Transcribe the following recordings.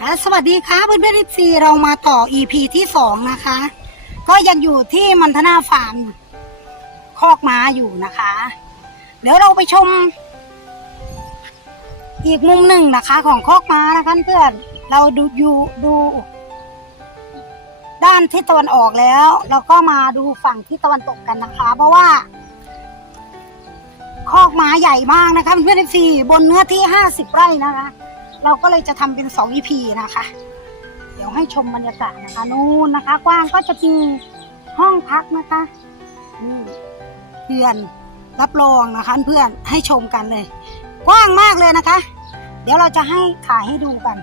ค่ะสวัสดีค่ะเพื่อนเพื่อนซีเรามาต่อ EP ที่สองนะคะ ก็ยังอยู่ที่มันธนาฟาร์มคอกม้าอยู่นะคะ เดี๋ยวเราไปชม อีกมุมหนึ่งนะคะ ของคอกม้านะคะเพื่อนเราดูอยู่ดู ด้านที่ตะวันออกแล้ว เราก็มาดูฝั่งที่ตะวันตกกันนะคะ เพราะว่า คอกม้าใหญ่มากนะคะเพื่อนซีบนเนื้อที่ห้าสิบไร่นะคะ เราก็เลยจะทำเป็นสอง EP นะคะ เดี๋ยวให้ชมบรรยากาศนะคะนู่นนะคะ กว้างก็จะมีห้องพักนะคะนี่เพื่อนรับรองนะคะ เพื่อนให้ชมกันเลย กว้างมากเลยนะคะ เดี๋ยวเราจะให้ถ่ายให้ดูกัน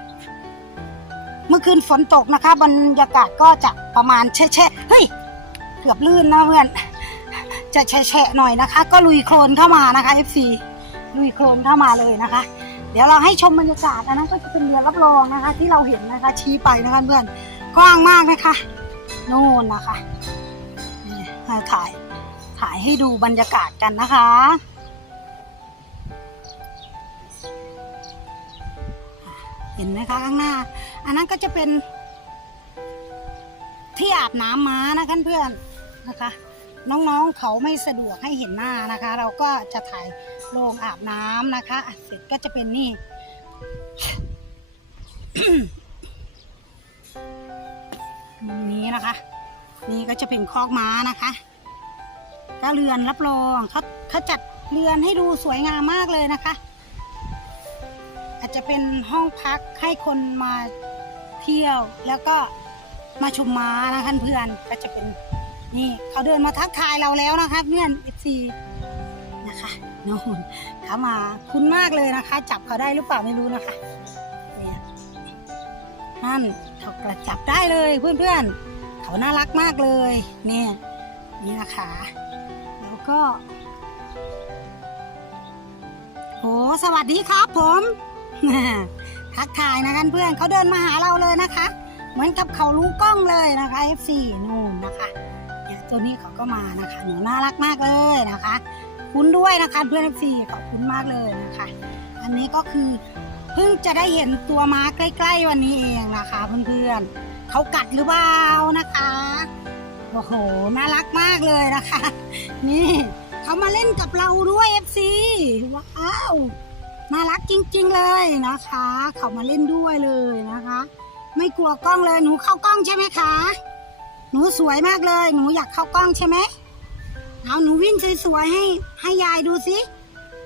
เมื่อคืนฝนตกนะคะ บรรยากาศก็จะประมาณแช่ๆเฮ้ยเกือบลื่นนะเพื่อน จะแฉะๆหน่อยนะคะ ก็ลุยโคลนเข้ามานะคะ FC ลุยโคลนเข้ามาเลยนะคะ เดี๋ยวเราให้ชมบรรยากาศอันนั้นก็จะเป็นเรือรับรองนะคะ ที่เราเห็นนะคะ ชี้ไปนะคะเพื่อนกว้างมากนะคะโน่นนะคะนี่ถ่ายถ่ายให้ดูบรรยากาศกันนะคะ เห็นไหมคะข้างหน้า อันนั้นก็จะเป็น ที่อาบน้ำม้านะคะเพื่อนนะคะ น้องๆเขาไม่สะดวกให้เห็นหน้านะคะ เราก็จะถ่าย โรงอาบน้ำนะคะ เสร็จก็จะเป็นนี่ มุมนี้นะคะ นี่ก็จะเป็นคอกม้านะคะก็เรือนรับรองเขาเขาจัดเรือนให้ดูสวยงามมากเลยนะคะ อาจจะเป็นห้องพักให้คนมาเที่ยวแล้วก็มาชมม้านะคะเพื่อนก็จะเป็นนี่เขาเดินมาทักทายเราแล้วนะคะ เพื่อนเอฟซีนะคะ นู่นเขามาคุ้นมากเลยนะคะ จับเขาได้หรือเปล่าไม่รู้นะคะเนี่ยนั่นเขากระจับได้เลยเพื่อนๆเขาน่ารักมากเลย เนี่ยนี่นะคะแล้วก็โหสวัสดีครับผมทักทายนะคะเพื่อนเขาเดินมาหาเราเลยนะคะ เหมือนกับเขารู้กล้องเลยนะคะ F4 นู่นนะคะเนี่ยตัวนี้เขาก็มานะคะหนูน่ารักมากเลยนะคะ คุ้นด้วยนะคะเพื่อน F4 ขอบคุณมากเลยนะคะ อันนี้ก็คือเพิ่งจะได้เห็นตัวม้าใกล้ๆวันนี้เองนะคะเพื่อนๆเขากัดหรือเปล่านะคะโอ้โหน่ารักมากเลยนะคะ นี่เขามาเล่นกับเราด้วย FC ว้าวน่ารักจริง ๆเลยนะคะ เขามาเล่นด้วยเลยนะคะ ไม่กลัวกล้องเลยหนูเข้ากล้องใช่ไหมคะ หนูสวยมากเลย หนูอยากเข้ากล้องใช่ไหม เอาหนูวิ่งสวยๆให้ให้ยายดูสิ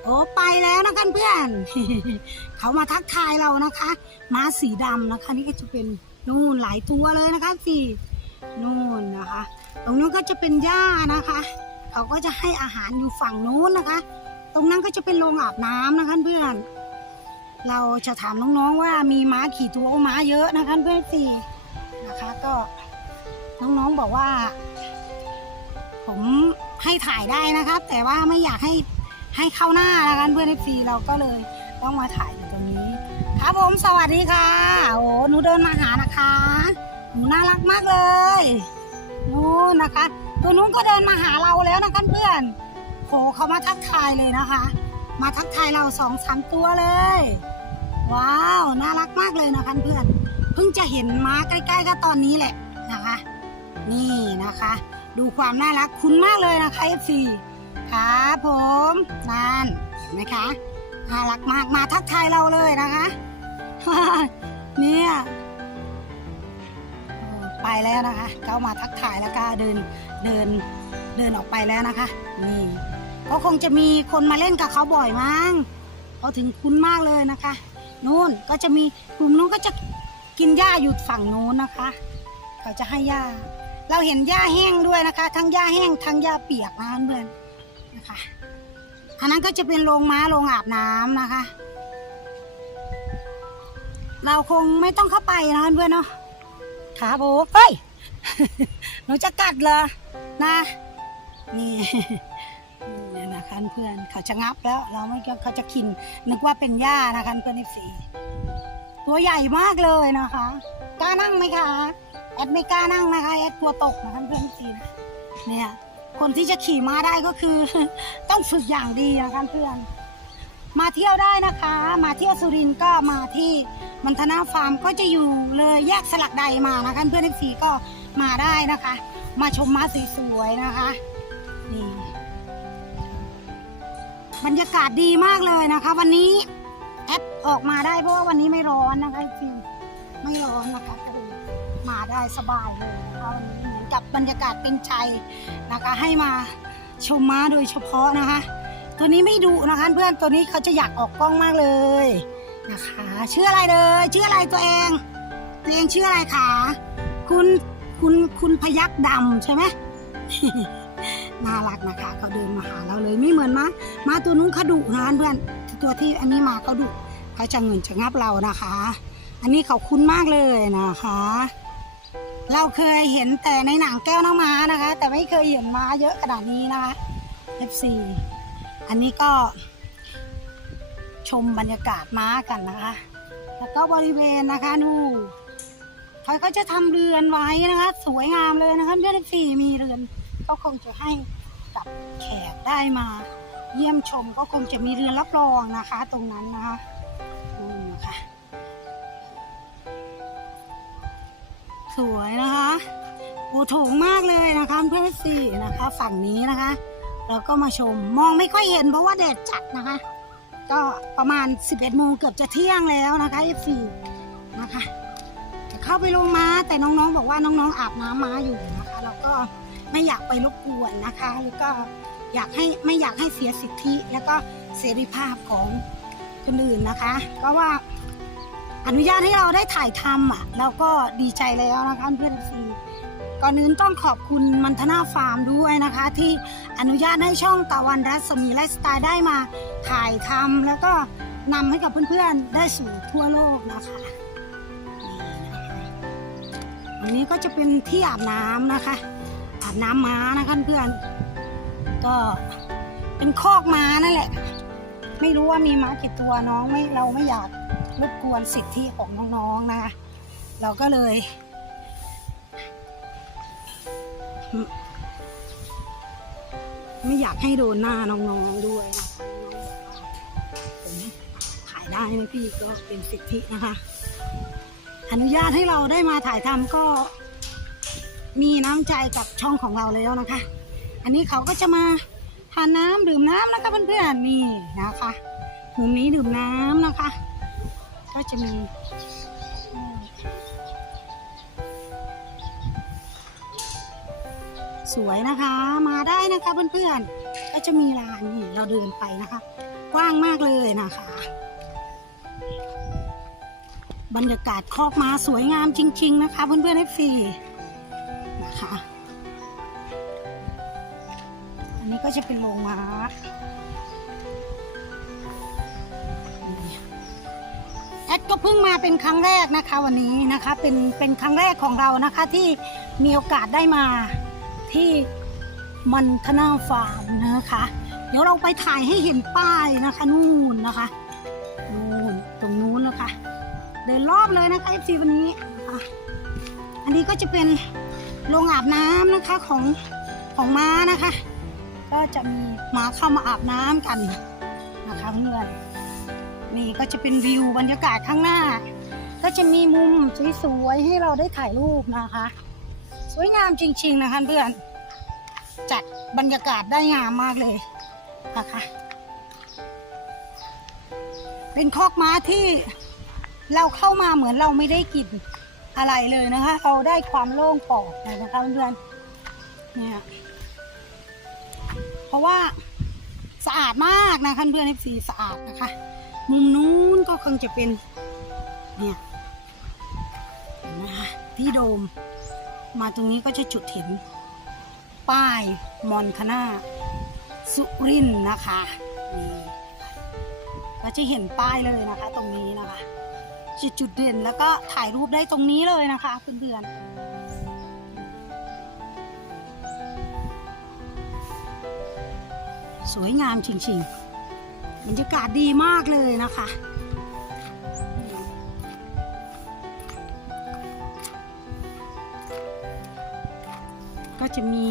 โอ้ไปแล้วนะคะเพื่อน เขามาทักทายเรานะคะ ม้าสีดำนะคะ นี่ก็จะเป็นนู่นหลายตัวเลยนะคะสี่นู่นนะคะ ตรงนู้นก็จะเป็นหญ้านะคะ เขาก็จะให้อาหารอยู่ฝั่งนู้นนะคะ ตรงนั้นก็จะเป็นโรงอาบน้ำนะคะเพื่อน เราจะถามน้องๆว่ามีม้าขี่ตัวม้าเยอะนะคะเพื่อนสี่นะคะ ก็น้องๆบอกว่า ผมให้ถ่ายได้นะครับ แต่ว่าไม่อยากให้ให้เข้าหน้านะคะเพื่อนสี่เราก็เลยต้องมาถ่ายอยู่ตรงนี้ ครับผมสวัสดีค่ะ โอ้หนูเดินมาหานะคะหนูน่ารักมากเลยนู่นนะคะ ตัวนู้นก็เดินมาหาเราแล้วนะคะเพื่อนโหเขามาทักทายเลยนะคะ มาทักทายเราสองสามตัวเลย ว้าวน่ารักมากเลยนะคะเพื่อนเพิ่งจะเห็นม้าใกล้ ๆ ก็ตอนนี้แหละนะคะ นี่นะคะ ดูความน่ารักคุ้นมากเลยนะคะ FC ครับผมนั่นเห็นไหมคะน่ารักมากมาทักทายเราเลยนะคะเนี่ยไปแล้วนะคะเขามาทักทายแล้วก็เดินเดินเดินออกไปแล้วนะคะ นี่ก็คงจะมีคนมาเล่นกับเขาบ่อยมั้งเขาถึงคุ้นมากเลยนะคะนู่นก็จะมีกลุ่มนู้นก็จะกินหญ้าอยู่ฝั่งนู้นนะคะ เขาจะให้หญ้า เราเห็นหญ้าแห้งด้วยนะคะ ทั้งหญ้าแห้งทั้งหญ้าเปียกนะเพื่อนนะคะอันนั้นก็จะเป็นโรงม้าโรงอาบน้ำนะคะ เราคงไม่ต้องเข้าไปนะเพื่อนเนาะขาโบเฮ้ยหนูจะกัดเหรอนะนี่นี่นะคะเพื่อนเขาจะงับแล้ว เราไม่ก็เขาจะกินนึกว่าเป็นหญ้านะคะเพื่อนในสีตัวใหญ่มากเลยนะคะกล้านั่งไหมคะ แอดไม่กล้านั่งนะคะแอดกลัวตกนะคะเพื่อนในสีนะเนี่ยคนที่จะขี่ม้าได้ก็คือ ต้องฝึกอย่างดีนะคะเพื่อน มาเที่ยวได้นะคะ มาเที่ยวสุรินทร์ก็มาที่มันธนาฟาร์มก็จะอยู่เลยแยกสลักใดมานะคะเพื่อนเอฟซีก็มาได้นะคะ มาชมม้าสวยๆนะคะนี่บรรยากาศดีมากเลยนะคะ วันนี้แอปออกมาได้เพราะว่าวันนี้ไม่ร้อนนะคะจริงไม่ร้อนนะคะ มาได้สบายเลยนะคะวันนี้เหมือนกับบรรยากาศเป็นใจนะคะให้มาชมม้าโดยเฉพาะนะคะ ตัวนี้ไม่ดุนะคะเพื่อนตัวนี้เขาจะอยากออกกล้องมากเลยนะคะชื่ออะไรเลยชื่ออะไรตัวเองตัวเองชื่ออะไรคะคุณคุณคุณพยักดำใช่ไหมน่ารักนะคะเขาเดินมาหาเราเลยไม่เหมือนม้าม้าตัวนู้นเขาดุนะคะเพื่อนตัวที่อันนี้มาเขาดุเขาจะเงินจะงับเรานะคะ อันนี้เขาคุ้นมากเลยนะคะ เราเคยเห็นแต่ในหนังแก้วน้ำม้านะคะ แต่ไม่เคยเห็นม้าเยอะขนาดนี้นะคะ FC อันนี้ก็ชมบรรยากาศม้ากันนะคะ แล้วก็บริเวณนะคะนู่เขาก็จะทำเรือนไว้นะคะ สวยงามเลยนะคะเพื่อนสี่มีเรือน ก็คงจะให้กับแขกได้มา เยี่ยมชมก็คงจะมีเรือนรับรองนะคะ ตรงนั้นนะคะ สวยนะคะโอ้โถงมากเลยนะคะเพื่อนสี่นะคะ ฝั่งนี้นะคะเราก็มาชมมองไม่ค่อยเห็นเพราะว่าแดดจัดนะคะ ก็ประมาณ 11โมงเกือบจะเที่ยงแล้วนะคะ F4 นะคะจะเข้าไปลงม้าแต่น้องๆ บอกว่าน้องๆอาบน้ำม้าอยู่นะคะเราก็ไม่อยากไปรบกวนนะคะแล้วก็อยากให้ไม่อยากให้เสียสิทธิ แล้วก็เสรีภาพของคนอื่นนะคะ ก็ว่า อนุญาตให้เราได้ถ่ายทำอะเราก็ดีใจแล้วนะคะเพื่อนซีก่อนอื่นต้องขอบคุณมันธนาฟาร์มด้วยนะคะ ที่อนุญาตให้ช่องตะวันรัศมีไลฟ์สไตล์ได้มาถ่ายทำแล้วก็นำให้กับเพื่อนๆได้สู่ทั่วโลกนะคะนี่นะคะอันนี้ก็จะเป็นที่อาบน้ำนะคะ อาบน้ำม้านะคะเพื่อนก็เป็นคอกม้านั่นแหละ ไม่รู้ว่ามีม้ากี่ตัวน้องไม่เราไม่อยาก รบกวนสิทธิของน้องๆนะคะเราก็เลย ไม่อยากให้โดนหน้าน้องๆด้วยนะคะผมถ่ายได้ไหมพี่ก็เป็นสิทธินะคะ อนุญาตให้เราได้มาถ่ายทำก็มีน้ำใจกับช่องของเราแล้วนะคะ อันนี้เขาก็จะมาทานน้ำดื่มน้ำนะคะเพื่อนๆนี่นะคะมุมนี้ดื่มน้ำนะคะ ก็จะมีสวยนะคะ มาได้นะคะเพื่อนๆ ก็จะมีลานนี่เราเดินไปนะคะ กว้างมากเลยนะคะ บรรยากาศคอกมาสวยงามจริง ๆ นะคะเพื่อนๆเอฟซีนะคะ อันนี้ก็จะเป็นโรงม้า แอดก็เพิ่งมาเป็นครั้งแรกนะคะวันนี้นะคะเป็นเป็นครั้งแรกของเรานะคะที่มีโอกาสได้มาที่มันธนาฟาร์มนะคะ เดี๋ยวเราไปถ่ายให้เห็นป้ายนะคะนู่นนะคะนู่นตรงนู้นนะคะ เดินรอบเลยนะคะ FC วันนี้อันนี้ก็จะเป็นโรงอาบน้ำนะคะของของม้านะคะ ก็จะมีม้าเข้ามาอาบน้ำกันนะคะเพื่อน นี่ก็จะเป็นวิวบรรยากาศข้างหน้า ก็จะมีมุมสวยๆให้เราได้ถ่ายรูปนะคะ สวยงามจริง ๆ นะคะเพื่อนจัดบรรยากาศได้งามมากเลยนะคะ เป็นคอกม้าที่เราเข้ามาเหมือนเราไม่ได้กลิ่นอะไรเลยนะคะ เราได้ความโล่งปลอดเลยนะคะเพื่อนเนี่ยเพราะว่าสะอาดมากนะคะเพื่อนเอฟซีสะอาดนะคะ มุมนู้นก็คงจะเป็นเนี่ยนไหมคะที่โดม มาตรงนี้ก็จะจุดเห็น ป้ายมอนคณาสุรินนะคะนี่ก็จะเห็นป้ายเลยนะคะ ตรงนี้นะคะจุดจุดเด่นแล้วก็ถ่ายรูปได้ตรงนี้เลยนะคะเพื่อนๆสวยงามจริงๆ บรรยากาศดีมากเลยนะคะก็จะมี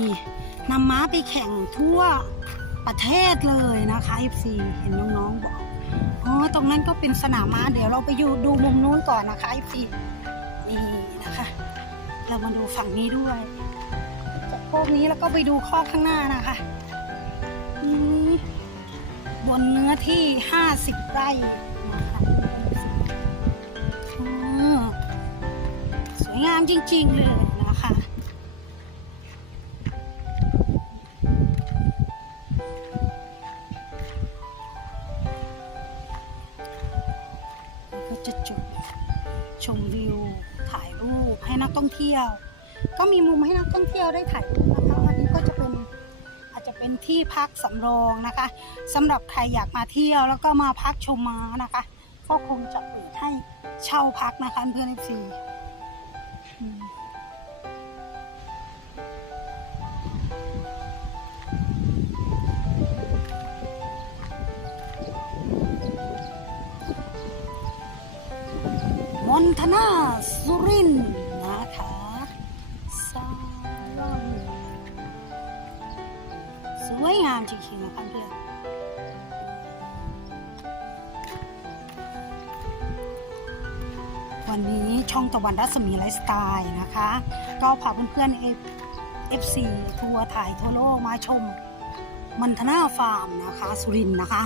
นำม้าไปแข่งทั่วประเทศเลยนะคะ FC เห็นน้องๆบอกอ๋อตรงนั้นก็เป็นสนามม้าเดี๋ยวเราไปอยู่ดูมุมนู้นก่อนนะคะไอซีนี่นะคะ เรามาดูฝั่งนี้ด้วยจากพวกนี้แล้วก็ไปดูข้อข้างหน้านะคะอืม บนเนื้อที่ 50 ไร่นะคะสวยงามจริงๆเลยนะคะก็จะจุดชมวิวถ่ายรูปให้นักท่องเที่ยว ก็มีมุมให้นักท่องเที่ยวได้ถ่ายรูปนะคะ เป็นที่พักสำรองนะคะสำหรับใครอยากมาเที่ยวแล้วก็มาพักชมม้านะคะ ก็คงจะเปิดให้เช่าพักนะคะเพื่อนเอฟซีมอนทนาสุรินทร์ วันนี้ช่องตะวันรัศมีไลฟ์สไตล์นะคะ ก็พาเพื่อนๆ F FC ทัวร์ถ่ายทั่วโลกมาชมมันทนาฟาร์มนะคะ สุรินนะคะ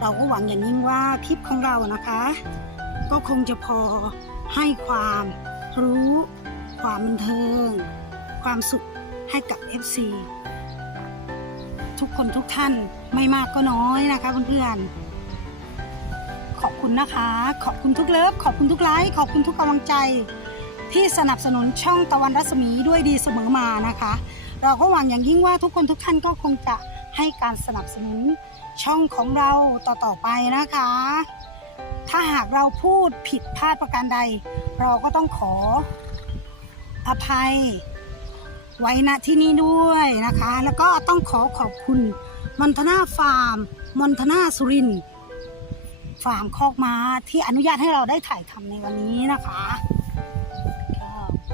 เราก็หวังอย่างยิ่งว่าคลิปของเรานะคะ ก็คงจะพอให้ความรู้ความบันเทิง ความสุขให้กับ FC ทุกคนทุกท่านไม่มากก็น้อยนะคะเพื่อนๆ ขอบคุณนะคะ ขอบคุณทุกเลิฟขอบคุณทุกไลค์ขอบคุณทุกกำลังใจ ที่สนับสนุนช่องตะวันรัศมีด้วยดีเสมอมานะคะ เราก็หวังอย่างยิ่งว่าทุกคนทุกท่านก็คงจะให้การสนับสนุนช่องของเราต่อๆไปนะคะ ถ้าหากเราพูดผิดพลาดประการใด เราก็ต้องขออภัยไว้ณที่นี่ด้วยนะคะ แล้วก็ต้องขอขอบคุณมอนทนาฟาร์มมอนทนาสุรินทร์ ฟาร์มคอกม้าที่อนุญาตให้เราได้ถ่ายทำในวันนี้นะคะ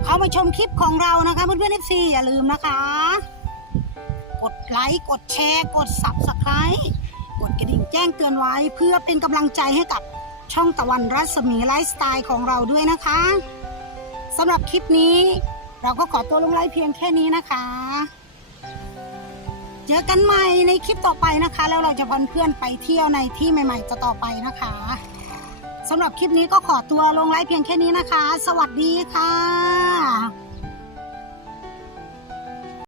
เข้ามาชมคลิปของเรานะคะเพื่อนๆ FC อย่าลืมนะคะ กดไลค์กดแชร์ กด Subscribe กดกระดิ่งแจ้งเตือนไว้ เพื่อเป็นกำลังใจให้กับช่องตะวันรัศมีไลฟ์สไตล์ของเราด้วยนะคะสำหรับคลิปนี้ เราก็ขอตัวลงไลฟ์เพียงแค่นี้นะคะ เจอกันใหม่ในคลิปต่อไปนะคะ แล้วเราจะพาเพื่อนไปเที่ยวในที่ใหม่ ๆ จะต่อไปนะคะสำหรับคลิปนี้ก็ขอตัวลงไลฟ์เพียงแค่นี้นะคะ สวัสดีค่ะ